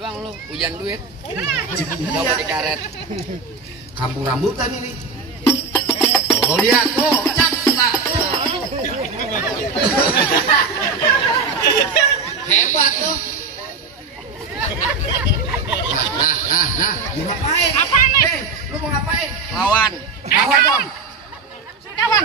doang lu, hujan duit. Coba dikaret. Kampung rambutan ini. Oh lihat tuh, cak tak. Hebat tuh. Nah, mau ngapain? Apaan nih? Lu mau ngapain? Lawan. Lawan dong. Kawan.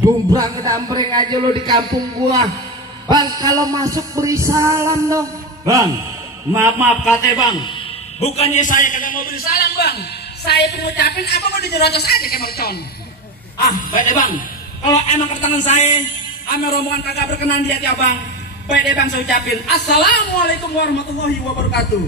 Gumbrang kedambreng aja lo di kampung gua. Bang, kalau masuk beri salam dong. Bang, maaf kate bang. Bukannya saya kagak mau beri salam bang. Saya pengucapin apa mau dijerocos aja kayak mercon. Baik deh bang. Kalau emang ketangan saya, ame rombongan kagak berkenan di hati abang. Baik deh bang, saya ucapin Assalamualaikum warahmatullahi wabarakatuh.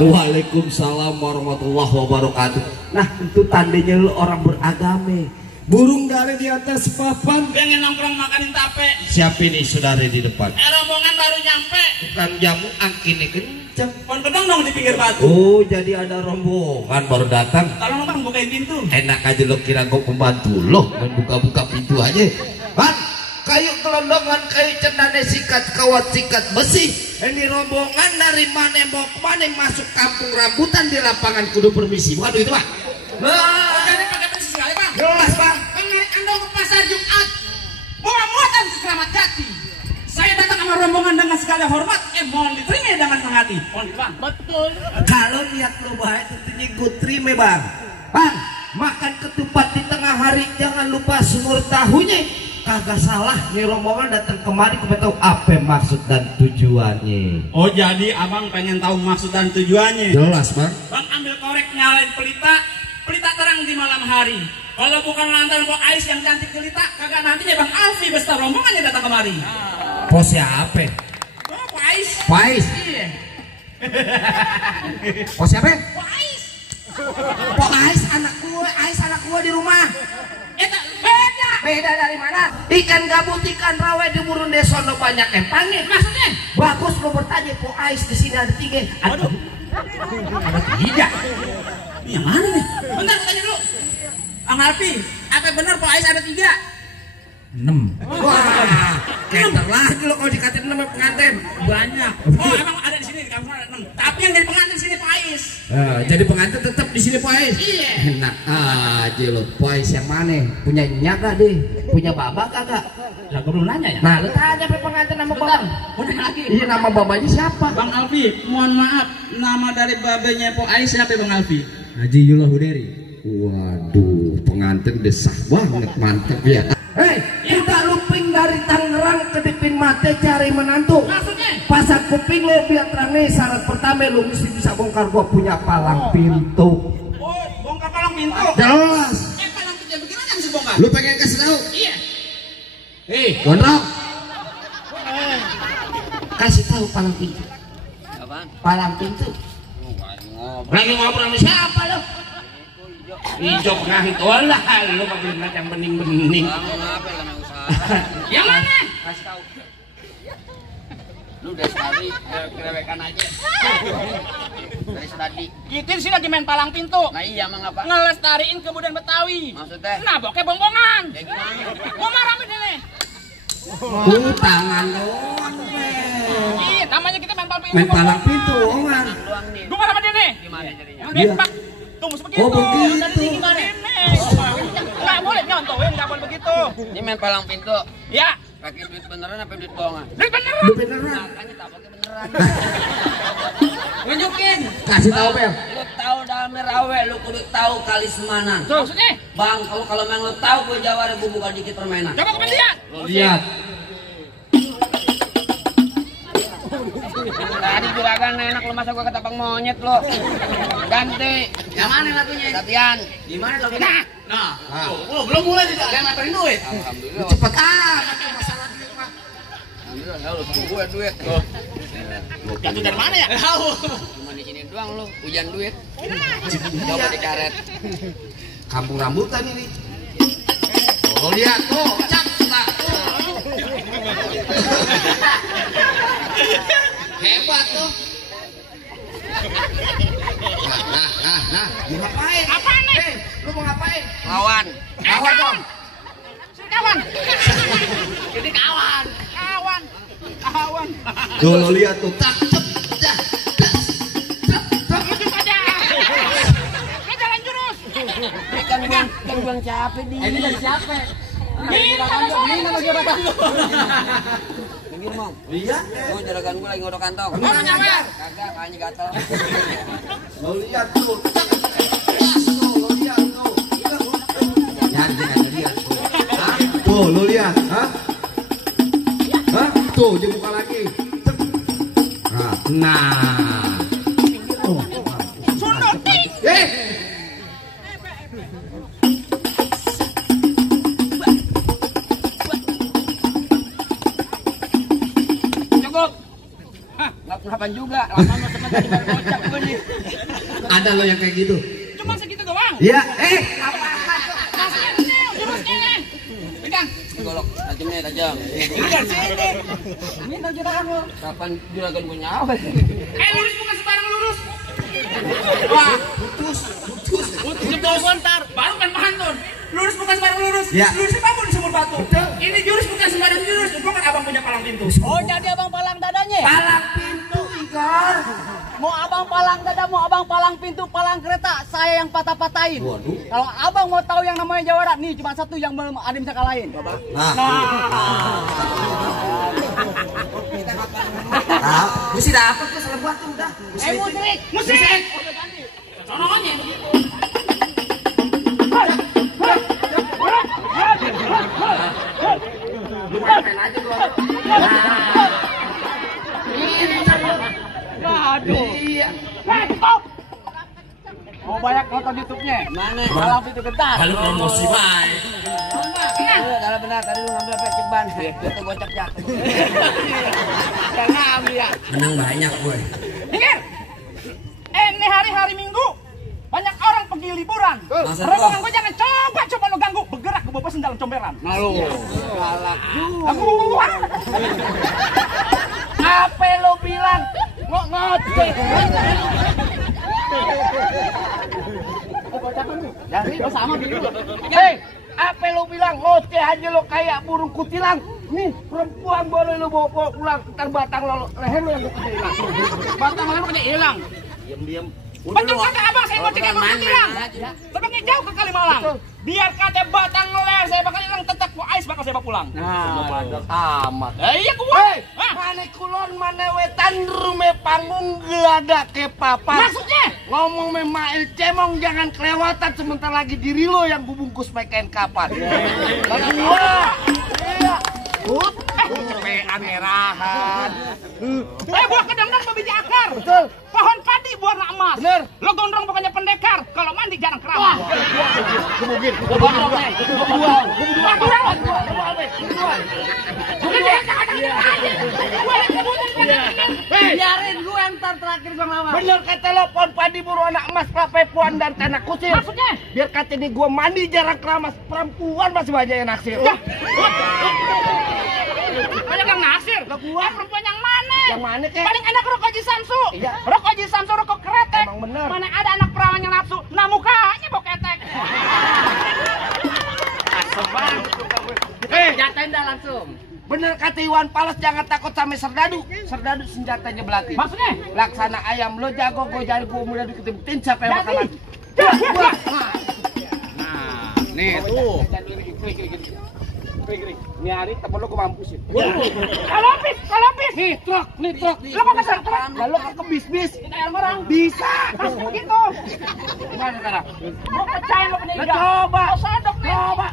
Waalaikumsalam warahmatullahi wabarakatuh. Nah, itu tandanya lu orang beragama. Burung dari di atas papan, Pengen nongkrong makanin tape. siapa ini saudara di depan? Rombongan baru nyampe. Bukan jamu angkinnya kencang. Pon kedong dong di pinggir batu. Oh, jadi ada rombongan baru datang. Tolong bang bukain pintu. Enak aja lo kira gue pembantu lo, main buka-buka pintu aja. Bang, kayu kelondongan, kayu cendana sikat, kawat sikat besi. Ini rombongan dari mana mau kemana masuk kampung rambutan di lapangan kudu permisi. Waduh itu pak. Jadi pakai persis sekali bang. Jelas bang. Anda ke pasar Jumat bawa muatan ke Keramat Jati. Saya datang sama rombongan dengan segala hormat. Mohon diterima dengan senang hati. Mohon bang. Betul. Kalau niat lo baik tentunya gue terima bang. Bang, makan ketupat di tengah hari jangan lupa sumur tahunya. Kagak salah nih rombongan datang kemari gue tahu apa maksud dan tujuannya. Oh jadi abang pengen tahu maksud dan tujuannya. Jelas bang. Bang ambil korek nyalain pelita terang di malam hari. Kalau bukan lantaran Pok Ais yang cantik jelita, kagak nantinya Bang Alfi beserta rombongannya datang kemari. Pos siapa? Oh, Pok Ais. Pais. Iya. Pos siapa? Pok Ais. Pok Ais anak gua di rumah. Beda. Beda dari mana? Ikan gabut, ikan rawe di Murun Desono banyak empangnya. Maksudnya? Bagus lo bertanya Pok Ais di sini ada 3. Aduh. Ada 3. Ini yang mana nih? Bentar, tanya dulu. Bang Alfi, apa benar Pok Ais ada 3? 6. Wah, kenter lagi lo kalau dikatain 6 pengantin. Banyak. Oh, emang ada di sini di kampung ada 6. Tapi yang jadi pengantin sini Pok Ais. Jadi pengantin tetap di sini Pok Ais. Iya. Enak aja lo Pok Ais yang mana? Punya nyaga deh, punya babak kagak? Lah gua belum nanya ya. Nah, lu tanya pe pengantin nama babak. Udah lagi. Iya, nama babanya siapa? Bang Alfi, mohon maaf, nama dari babenya Pok Ais siapa Bang Alfi? Haji Yullah Huderi. Waduh, pengantin desah banget, mantep ya. Hei, kita luping dari Tangerang ke Dipin Mate cari menantu. Maksudnya? Pasang kuping lo biar terang. Syarat pertama lo mesti bisa bongkar gua punya palang pintu. Oh, bongkar palang pintu. Jelas. Palang pintu bagaimana bisa bongkar? Lu pengen kasih tahu? Iya. Gondrong. Kasih tahu palang pintu. Apaan? Palang pintu. Lagi ngobrol sama siapa lo? Ijo pengantin lah, lu pakai yang bening-bening. Apa yang usaha? Yang mana? Kasih tahu. Lu udah tadi kerewekan aja. Dari tadi. Kita sih lagi main palang pintu. Nah iya emang apa? Ngelestariin kebudayaan Betawi. Maksudnya? Nah, bokeh bongbongan. Ya gimana? Mau marah sama dia nih. Tangan doang. Iya, namanya kita main palang pintu. Main palang pintu, ongan. Doang nih. Gue marah sama dia nih. Gimana jadinya? Iya. Pak, tunggu sebegitu. Oh, begitu. Dari gimana? Nggak boleh nyontohin, nggak boleh begitu. Ini main palang pintu. Ya, Pakai duit beneran apa duit bohongan? ini beneran. Lu beneran. Makanya tak pakai beneran. Tunjukin. Kasih tahu Bel. Lu tahu dalamnya rawe, lu kudu tahu kali semanan. Maksudnya? Bang, kalau main lu tahu gue jawara gue buka dikit permainan. Coba kau lihat. Lihat. Tadi juragan enak lu masa gua ketapang monyet lu. Ganti. Yang mana lagunya? Latihan. Di mana lagunya? Nah, belum mulai juga. Ada yang nganterin duit. Alhamdulillah. Cepet amat masalah duit mah. Alhamdulillah, lu gue duit. Jatuh dari mana ya? Tahu. Cuma di sini doang lu, hujan duit. Coba dikaret. Kampung rambutan ini. Oh lihat tuh, cap tak. Hebat tuh. Nah, lu ngapain? Apaan nih? Lu mau ngapain? Lawan. Kawan dong. Kawan. Ini kawan. Kawan. Tuh lo lihat tuh, tak cep, dah, das, cep, cep. Lurus aja. Lu jalan jurus. Ini kan gua capek di. Ini dari siapa? Ini nama juragan lu. Minggir, Mong. Iya. Oh, juragan gua lagi ngodok kantong. Mana nyawer? Kagak, kayaknya gatel. Lo lihat tuh, tak, das tuh, lo lihat tuh. Jangan lihat tuh. Hah? Tuh, lo lihat, hah? Hah? Tuh, dia buka lagi. Cep. Nah. Oh. Sundutin. Cukup. Nggak kapan juga. Lama teman tadi baru kocak gua nih. Ada lo yang kayak gitu? Cuma segitu doang. Iya, Masnya nih, jurusnya. Pegang. Golok tajamnya tajam. Pegang sini. Ini nama juragan lu. Kapan juragan gua nyawa? Lurus bukan sembarang lurus. Wah, putus. Jebol bentar. Baru kan pahantun. Lurus bukan sembarang lurus. Ya. Lurus itu di sumur batu. Ini jurus bukan sembarang jurus. Gua kan abang punya palang pintu. Oh, jadi abang palang dadanya? Palang pintu, Igor. Mau abang palang dada, mau abang palang pintu, palang kereta, saya yang patah-patahin. Waduh. Kalau abang mau tahu yang namanya jawara, nih cuma satu yang belum ada yang bisa kalahin. Coba. Mesti dapat tuh selebut tuh udah. Musik. Sononya. Aduh. Iya. Stop. Mau banyak nonton YouTube-nya? mana? Palang pintu gentar. Kalau promosi baik. Adalah benar tadi lu ngambil apa ceban. Itu gocap jatuh. Jangan ambil ya. Menang banyak gue. Dengar. Ini hari-hari Minggu. Banyak orang pergi liburan. Masa Rombongan tuh? gue jangan coba lo ganggu. Bergerak ke bawah dalam comberan. Malu. Galak juga. Aku Apa lo bilang? Ngoceh. Jadi sama gitu. Hei, apa lo bilang? Ngoceh aja lo kayak burung kutilang. Nih, perempuan boleh lo bawa pulang. Ntar batang lo, leher lo yang gue hilang. Batang mana pada hilang. Diam-diam. Betul kata abang, saya mau cek yang main hilang. aja. Sebagai jauh ke Kalimalang. Biar kata batang leher saya bakal hilang, tetap ku ais bakal saya bawa pulang. Nah, amat. Iya gua. Hah? Mana kulon, mana wetan, rume panggung gelada ke papan. Maksudnya? Ngomong memail cemong jangan kelewatan sebentar lagi diri lo yang kubungkus pakai kain kapan. Wah, iya. Merahan. Buah kedang-dang berbiji akar. Betul. Pohon padi berwarna emas. Bener. Lo gondrong bukannya pendekar. Kalau mandi jarang keramas. Kebugin. Gondrong nih. Kebuang. Biarin gue ntar terakhir bang Lama. Bener kata lo, pohon padi buru anak emas, papai puan dan tanah kusir. Maksudnya? Biar kata ini gue mandi jarang keramas, perempuan masih banyak yang naksir. Banyak yang naksir. Lah gua. Perempuan yang mana? Yang mana, Kek? Paling enak rokok Haji Samsu. Iya. Rokok Haji Samsu, rokok kretek. Emang bener. Mana ada anak perawan yang nafsu, nah mukanya bau ketek. Jatain dah langsung. Bener kata Iwan Fals, jangan takut sama serdadu. Serdadu senjatanya belati. Maksudnya? Laksana ayam, lo jago, gue jago, mudah diketimtin siapa yang Jadi? bakalan. Nah, nih tuh. Ini hari temen lo gue mampusin. Kalopis. Nih truk. Lo kok kesel truk? Lalu ke bis. Kita yang orang. Bisa. Gitu. Gimana sekarang? Mau percaya lo punya Lo ide? coba. Lo sodok nih. Coba.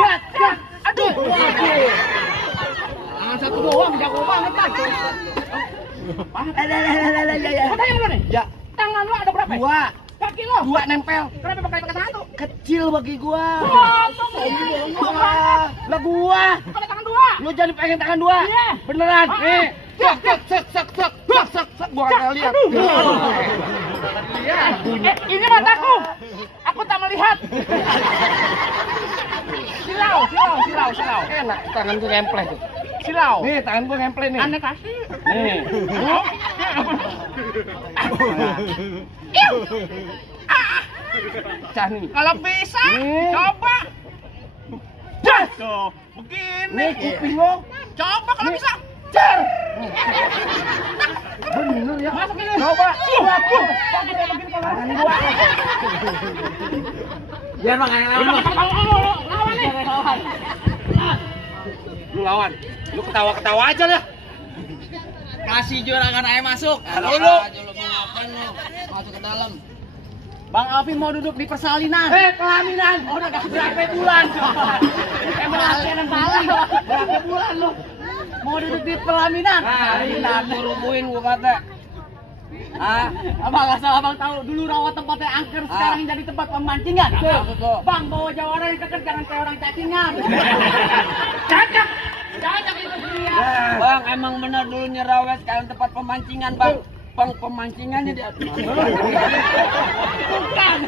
Buat. Aduh. Satu doang, jago banget kan. Kata yang lo nih? Ya, Tangan lo ada berapa? dua. Kaki lo? Dua nempel. Kenapa pakai satu? Kecil bagi gua. Gua. Lah gua. Kalau tangan dua. Lu jadi pengen tangan dua? Iya. Beneran? Ah. Nih, Buat kalian. Ini mataku. Aku tak melihat. Silau. Enak tangan gue ngempleh tuh. Silau. Nih tangan gue ngempleh nih. Anda kasih. Nih. Cah nih. Kalau bisa, Nih. coba. Jas. Tuh, begini. Nih kuping lo. Coba kalau bisa. Cer. Bener ya. Masuk ini. Coba. Kok kita begini kalau Tangan gua. Biar bang yang lawan lo. lawan nih. Lu lawan. Lu ketawa-ketawa aja lah. Kasih juragan air masuk. Dulu. Lu mau ngapain lu? Masuk ke dalam. Bang Alvin mau duduk di persalinan. Pelaminan. Oh, udah berapa bulan? Emang latihan salah. Berapa bulan lu? Mau duduk di pelaminan? Ini aku rubuhin gua kata. Abang asal abang tahu dulu rawa tempatnya angker, sekarang jadi tempat pemancingan. Bang bawa jauh orang yang keker, jangan kayak orang cacingan. Cacak itu dia. Bang, emang bener dulu nyerawet sekarang tempat pemancingan, Bang. Bang, pemancingannya di Bukan.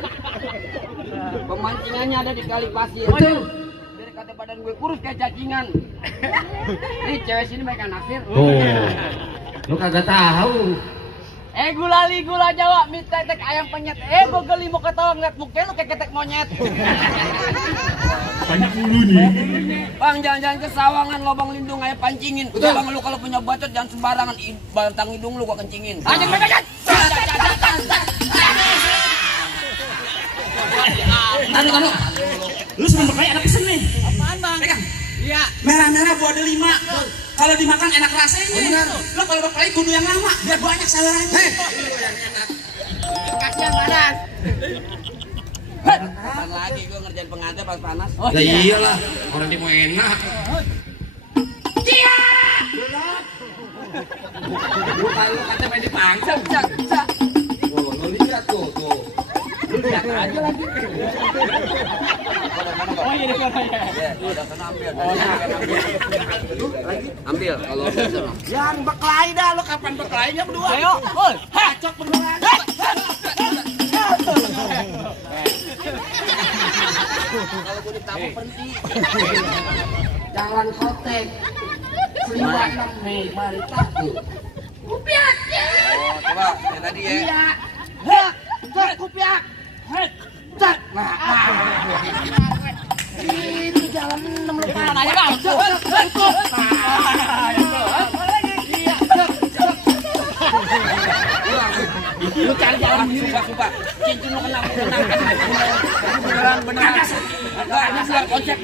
Pemancingannya ada di kali pasir. Biar kata badan gue kurus kayak cacingan. Nih cewek sini mereka naksir. Lu kagak tahu. Gulali gula Jawa, mie tetek ayam penyet. Gue geli mau ketawa ngeliat muka lu kayak ketek monyet. Banyak ulu nih. Bang, jangan-jangan kesawangan lobang lindung aja pancingin. Udah bang, lu kalau punya bacot jangan sembarangan bantang hidung lu gua kencingin. Anjing bacot. Tanu. Lu seneng berkaya anak pesen nih. Apaan bang? Pegang. Iya. Merah-merah buah delima. Kalau dimakan enak rasanya. Lo kalau berkaya kudu yang lama biar banyak sayurannya. Kasihan panas. Kapan lagi gua ngerjain pengantin pas panas. Lah iyalah, orang dia mau enak. Lu kata main di panggung. Cak. Oh, lu lihat tuh. Lu lihat aja lagi. Oh iya suaranya. Udah kena ambil. Ambil kalau bisa. Yang berkelahi dah lu, kapan berkelainya berdua? Ayo, oi. Cocok berdua. Kalau gua ditabuk berhenti. Jalan kotek. Selima 6 Mei, mari takut. Kupiak. Oh, coba yang tadi ya. Iya. Hek, cek kupiak. Hek, cek. Nah. Ini jalan 6 lu kan. Aja bang. Tutup. Lu cari jalan sumpah. Cincin lu kena. Beneran. Luar kocek.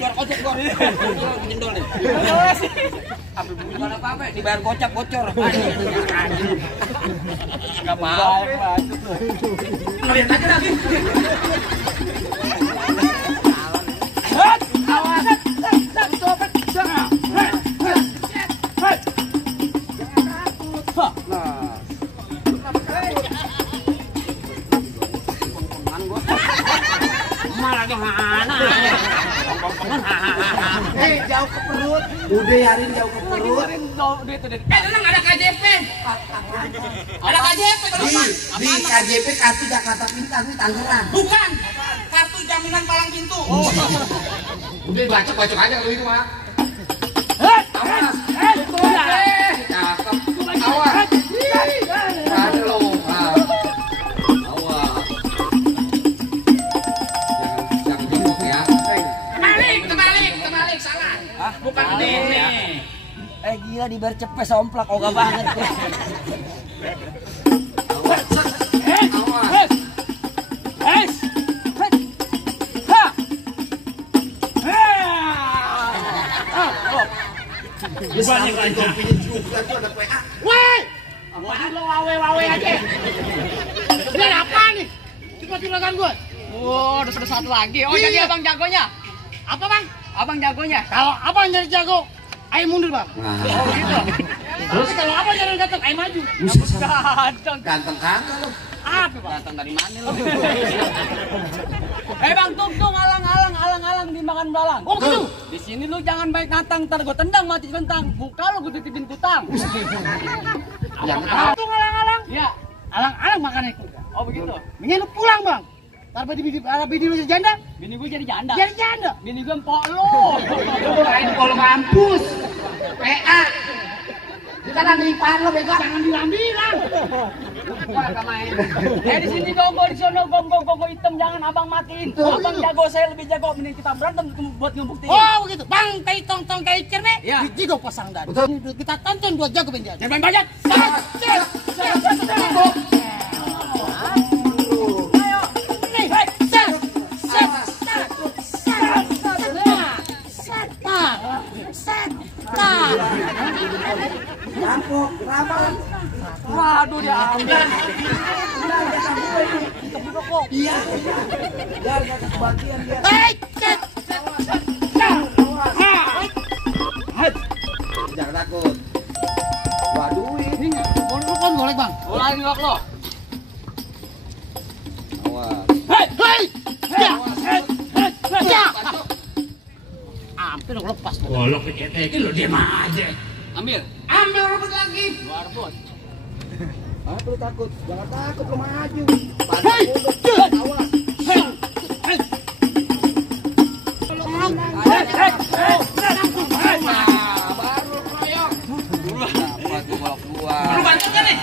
Jendol nih. Bukan apa-apa, dibayar gocap bocor. Enggak mau. Lihat aja lagi. Jauh ke perut. Udah yarin jauh ke perut. Tenang ada KJP. Ada KJP teman. Di KJP kartu Jakarta Pintar nih Tangerang. Bukan. Kartu jaminan palang pintu. Udah bacok aja kalau itu mah. Cakep. Awas. Ada lo. Awas. Jangan jongkok ya. Kebalik salah. Bukan ini. Gila dibayar cepet somplak ogah banget. Banyak aja. Juga tuh ada PA. Woi! Apaan lo wawe aja? Ini ada apa nih? Tiba-tiba kan gue. Wow, udah satu lagi. Oh, jadi abang jagonya. Apa bang? Abang jagonya. Kalau abang jadi jago, ayo mundur bang. Nah, Oh, gitu. Terus kalau abang jadi ganteng, ayo maju. Ganteng. ganteng kagak lo. Apa Bang? Datang dari mana lo? Bang, tung alang dimakan belalang. Oh begitu. Di sini lu jangan baik natang, ntar gua tendang mati kentang. Muka lu gua titipin kutang. Yang tahu. Tung alang. Iya, alang makan itu. Oh begitu. Mendingan lu pulang Bang. Ntar bini lu jadi janda. Bini gua jadi janda. Jadi janda. Bini gua empok lu. Lu lain kalau kampus. PA. Kita nanti ipar lo bego. Jangan bilang. Gua enggak main. Di sini gongo, di sono gongo hitam, jangan abang matiin. Abang jago, saya lebih jago. Mending kita berantem buat ngebuktiin. Oh begitu. Bang, tai tong kayak cerme. Iya. Jigo pasang dan. Kita tonton buat jago penjara. Jangan banyak. Waduh dia ambil. Iya. Biar enggak kebagian dia. Jangan takut. Wah, duit. Ini kan golek Bang. Ulangin ngok lo. Awas. Hei. Ya. Hampir lepas. Golok kecetekin lo diam aja. Ambil rebut lagi. Luar bos. Ah, perlu takut. Jangan takut lu maju. Hei. Awas. Baru kroyok. Dapat gua keluar. Lu bantu kan nih?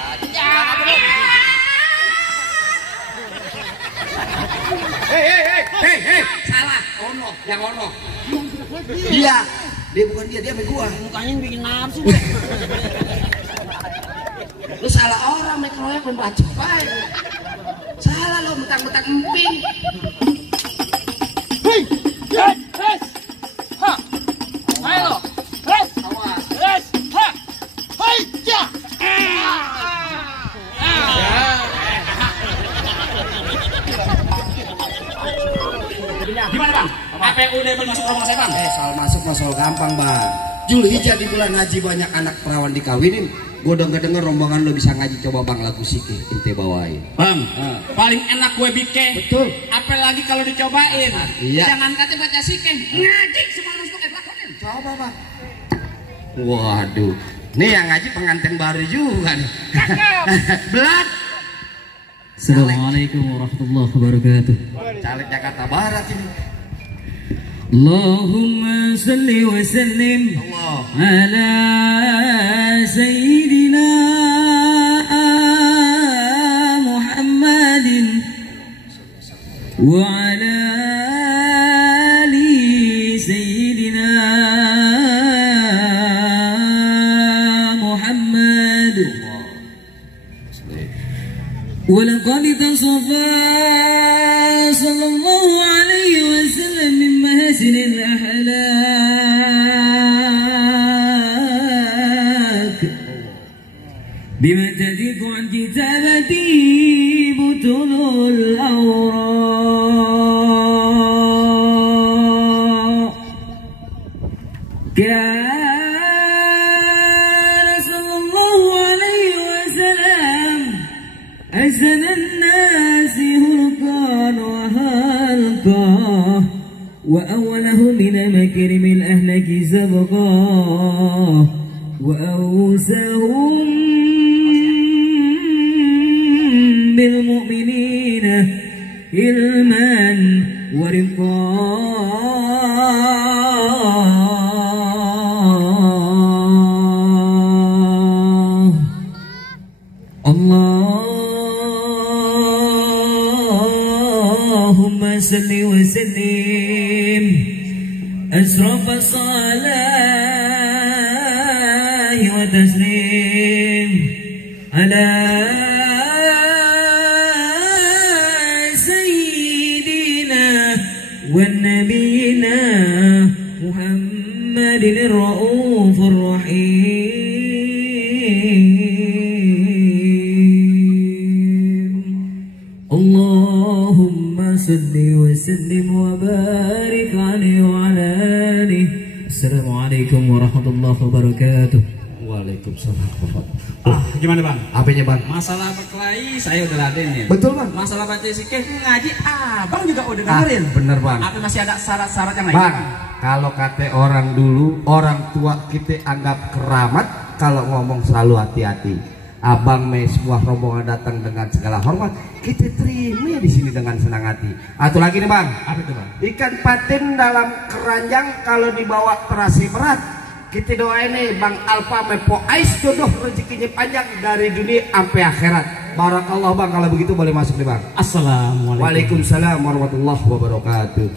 Hei, salah. Ono, yang ono. Dia bukan dia sama gua. Mukanya yang bikin nafsu. Lu salah orang make royok dan bacok baik. Salah lo mentang-mentang emping. Hei. Ha. Ayo. Res. Ha. Hei. Ya. Gimana Bang? Apa yang udah masuk rumah saya Bang? Soal masuk masalah gampang bang. Julhijjah di bulan haji banyak anak perawan dikawinin. Gue denger rombongan lo bisa ngaji, coba bang lagu sikih ente bawain. Bang, paling enak gue bikin. Betul. Apalagi kalau dicobain. Iya. Jangan kata baca sikih, ngaji semua harus pakai lakonin. Coba bang. Waduh, nih yang ngaji pengantin baru juga nih. Belat. Assalamualaikum warahmatullahi wabarakatuh. Caleg Jakarta Barat ini. Allahumma salli wa sallim Allah. ala sayyidina Muhammadin wa ala ali sayyidina Muhammad. ولقد تصفى صلى الله عليه وسلم من محاسن الأخلاق بما تدق عن كتابته بطون الأوراق كان صلى الله عليه وسلم أحسن الناس هرقا وهلقا وأوله من مكرم الأهلك سبقا وأوسهم بالمؤمنين علما ورقا اللهم صل وسلم أشرف الصلاة وتسليم على سيدنا ونبينا محمد الرؤوف الرحيم اللهم صل وسلم وبارك عليه وعلى آله. السلام عليكم ورحمة الله وبركاته. Waalaikumsalam. Gimana bang? Apanya bang? Masalah berkelahi saya udah ladenin. Betul bang. Masalah baca zikir ngaji, abang juga udah dengerin. Bener bang. Apa masih ada syarat-syarat yang lain? Bang, kalau kata orang dulu, orang tua kita anggap keramat, kalau ngomong selalu hati-hati. Abang me semua rombongan datang dengan segala hormat, kita terima di sini dengan senang hati. Atau lagi nih bang, Apa itu bang? ikan patin dalam keranjang kalau dibawa terasi berat. Kita doain nih Bang Alfa Mepo Ais jodoh rezekinya panjang dari dunia sampai akhirat. Barakallah bang, kalau begitu boleh masuk nih bang. Assalamualaikum. Waalaikumsalam warahmatullahi wabarakatuh.